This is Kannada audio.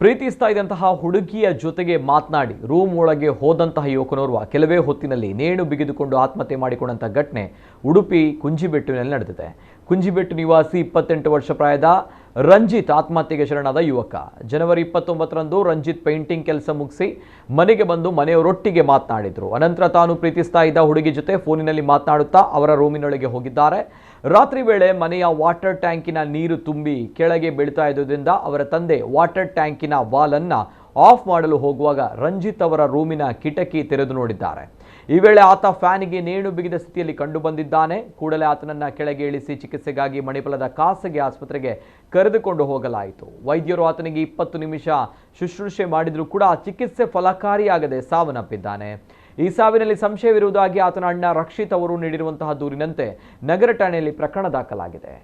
ಪ್ರೀತಿಸ್ತಾ ಇದ್ದಂತಹ ಹುಡುಗಿಯ ಜೊತೆಗೆ ಮಾತನಾಡಿ ರೂಮ್ ಒಳಗೆ ಹೋದಂತಹ ಯುವಕನೋರ್ವ ಕೆಲವೇ ಹೊತ್ತಿನಲ್ಲಿ ನೇಣು ಬಿಗಿದುಕೊಂಡು ಆತ್ಮಹತ್ಯೆ ಮಾಡಿಕೊಂಡಂತಹ ಘಟನೆ ಉಡುಪಿ ಕುಂಜಿಬೆಟ್ಟುವಿನಲ್ಲಿ ನಡೆದಿದೆ. ಕುಂಜಿಬೆಟ್ಟು ನಿವಾಸಿ 28 ವರ್ಷ ಪ್ರಾಯದ ರಂಜಿತ್ ಆತ್ಮಹತ್ಯೆಗೆ ಶರಣಾದ ಯುವಕ. ಜನವರಿ 29ರಂದು ರಂಜಿತ್ ಪೇಂಟಿಂಗ್ ಕೆಲಸ ಮುಗಿಸಿ ಮನೆಗೆ ಬಂದು ಮನೆಯವರೊಟ್ಟಿಗೆ ಮಾತನಾಡಿದ್ರು. ಅನಂತರ ತಾನು ಪ್ರೀತಿಸ್ತಾ ಇದ್ದ ಹುಡುಗಿ ಜೊತೆ ಫೋನಿನಲ್ಲಿ ಮಾತನಾಡುತ್ತಾ ಅವರ ರೂಮಿನೊಳಗೆ ಹೋಗಿದ್ದಾರೆ. ರಾತ್ರಿ ವೇಳೆ ಮನೆಯ ವಾಟರ್ ಟ್ಯಾಂಕಿನ ನೀರು ತುಂಬಿ ಕೆಳಗೆ ಬೀಳ್ತಾ ಇದ್ದುದರಿಂದ ಅವರ ತಂದೆ ವಾಟರ್ ಟ್ಯಾಂಕಿನ ವಾಲನ್ನು ಆಫ್ ಮಾಡಲು ಹೋಗುವಾಗ ರಂಜಿತ್ ಅವರ ರೂಮಿನ ಕಿಟಕಿ ತೆರೆದು ನೋಡಿದ್ದಾರೆ. ಈ ವೇಳೆ ಆತ ಫ್ಯಾನಿಗೆ ನೇಣು ಬಿಗಿದ ಸ್ಥಿತಿಯಲ್ಲಿ ಕಂಡು ಬಂದಿದ್ದಾನೆ. ಕೂಡಲೇ ಆತನನ್ನು ಕೆಳಗೆ ಇಳಿಸಿ ಚಿಕಿತ್ಸೆಗಾಗಿ ಮಣಿಪಾಲದ ಖಾಸಗಿ ಆಸ್ಪತ್ರೆಗೆ ಕರೆದುಕೊಂಡು ಹೋಗಲಾಯಿತು. ವೈದ್ಯರು ಆತನಿಗೆ 20 ನಿಮಿಷ ಶುಶ್ರೂಷೆ ಮಾಡಿದರೂ ಕೂಡ ಚಿಕಿತ್ಸೆ ಫಲಕಾರಿಯಾಗದೆ ಸಾವನ್ನಪ್ಪಿದ್ದಾನೆ. ಈ ಸಾವಿನಲ್ಲಿ ಸಂಶಯವಿರುವುದಾಗಿ ಆತನ ಅಣ್ಣ ರಕ್ಷಿತ್ ಅವರು ನೀಡಿರುವಂತಹ ದೂರಿನಂತೆ ನಗರ ಠಾಣೆಯಲ್ಲಿ ಪ್ರಕರಣ ದಾಖಲಾಗಿದೆ.